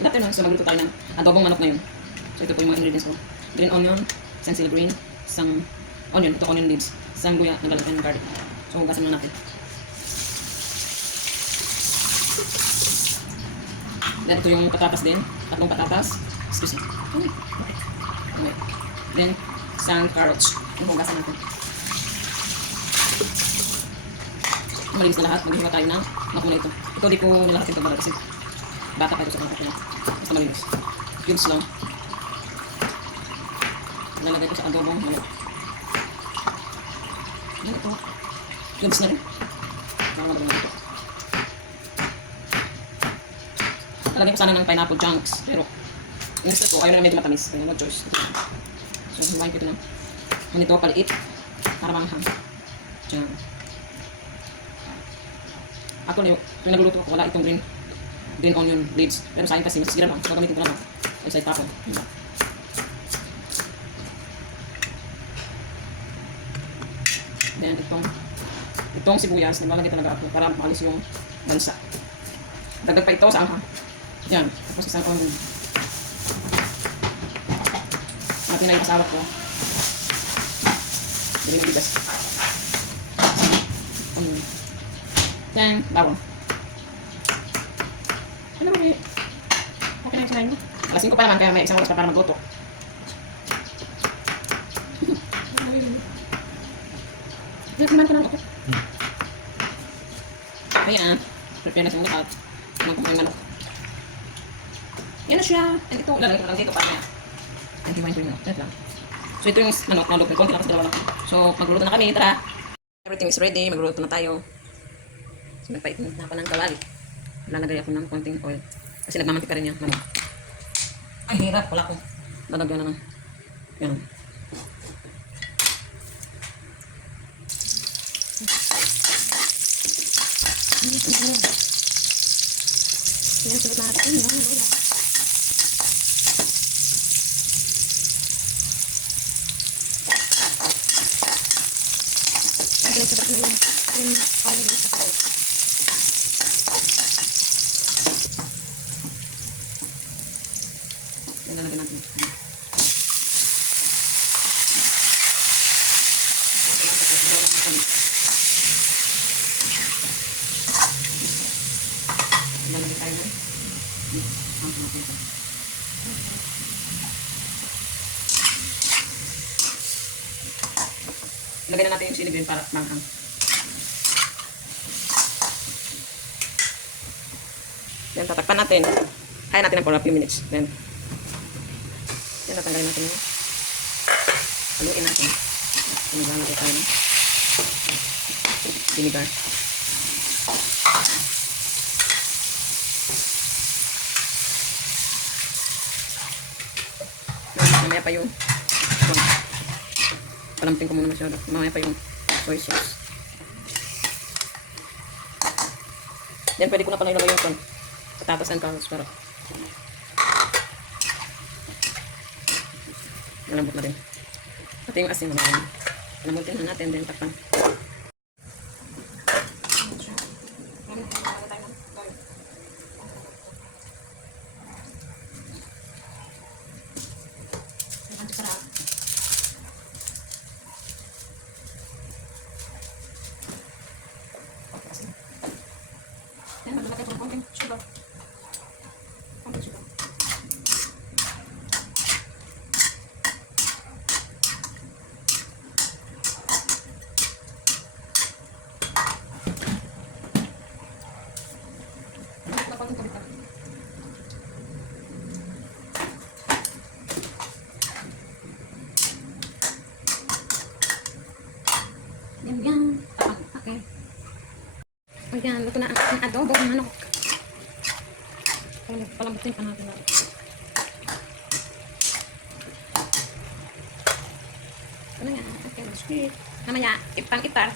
Good afternoon. So magluto tayo ng adobong manok ngayon. So ito po yung mga ingredients ko. Green onion, isang seal green, isang onion, ito onion leaves, isang luya, nagalagyan ng garlic. So hugasan muna natin. Then ito yung patatas din. Tatlong patatas. Excuse me. Okay. Then isang carrots. Yung hugasan natin. Malinis na lahat. Maghiwa tayo ng manok na ito. Ito di ko nilahat ito para kasi bata pa ito sa mga kapila. Basta malinis. Cubes lang. Lalagay ko sa adobong manok. Yan ito. Cubes na rin. Nakamalagay na ito. Lalagay ko sana ng pineapple chunks. Pero inisip ko, ayaw na medyo matamis. Kaya no choice. So, hiwain ko ito lang. Ganito, paliit. Para manghang. Diyan. Ako na yung nagluluto ko, wala itong green onion leaves. Pero sa akin kasi, masisira lang. So, gamitin ko lang. Ay, sa itapon. Then, itong sibuyas, nilalagay talaga ako para maalis yung bansa. Dagdag pa ito sa anghang. Yan. Tapos isang onion. Natin na yung asawa ko. Dali ng bigas. Onion. Then, bawang. Ano ba eh? Okay na yung sinayin mo. Alas 5 pa naman, kaya may isang oras pa para magluto. Kumain ko lang ako. Ayan. Prepare na siyang lahat. Anong kumain manok. Yan na siya. And ito, lalagay ko lang dito para niya. And hiwain ko yung manok. Yan lang. So ito yung manok. Nalog may konti lang kasi dalawa lang. So magluluto na kami. Tara. Everything is ready. Magluluto na tayo. So nagpaitin na ako ng kawali. Lalagay ako ng konting oil. Kasi nagmamantika rin niya. Manok. Ay, hirap. Wala ko. Lalagyan na ng. Yan. Yan, sunod na natin. Yan, wala. Ang pinagsabat na yun. Yung oil sa kain. Yan, lalagyan natin. Lalagyan tayo na. Lagyan na natin yung sili para manghang. Then tatakpan natin. Kaya natin for a few minutes. Then tatanggalin natin yung haluin natin. Naglalagay tayo ng vinegar. Mamaya pa yung palampin ko muna masyado. Mamaya pa yung soy sauce. Then pwede ko na pala ilagay yung patatas and carrots para malambot na rin. Ito yung asin naman. Palambutin na natin then takpan. Yan, maglagay ko ng konting sugar. Konting sugar. Konting tubig pa. Yan. Okay. Ayan, luto na ang adobo ng manok. Palambutin pa natin. Ano yan? Okay, let's eat. Mamaya, ipang-ipar.